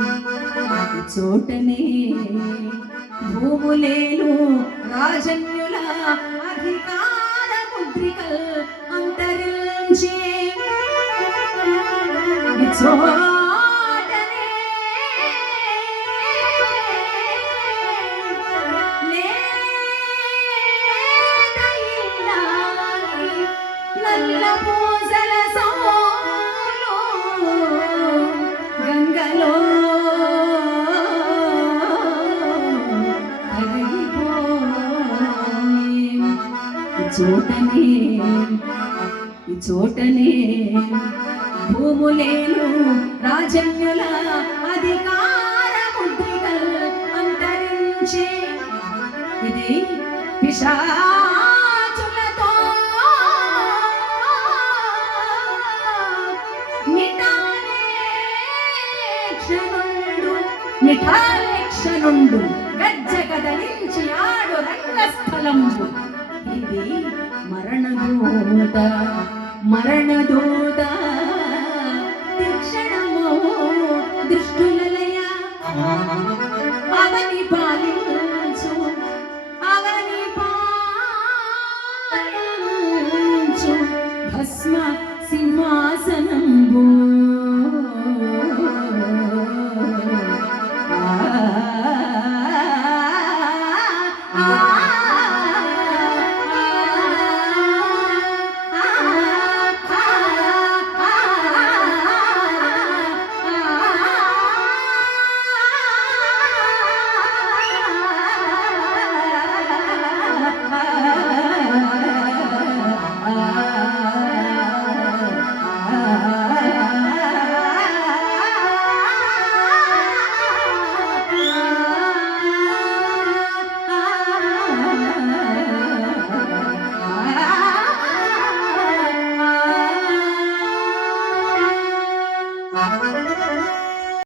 అతి చోటనే భూములేను రాజన్యుల అధికార ముద్రికల్ అంతరించే పూజల చోటనే చోటనే ఈ చోటనే భూములేను రాజన్యుల అధికార ముద్రికల్ అంతరించే. ఇది పిశాచులతో నిఠాలేక్షనుండు నిఠాలేక్షనుండు మరణ దూత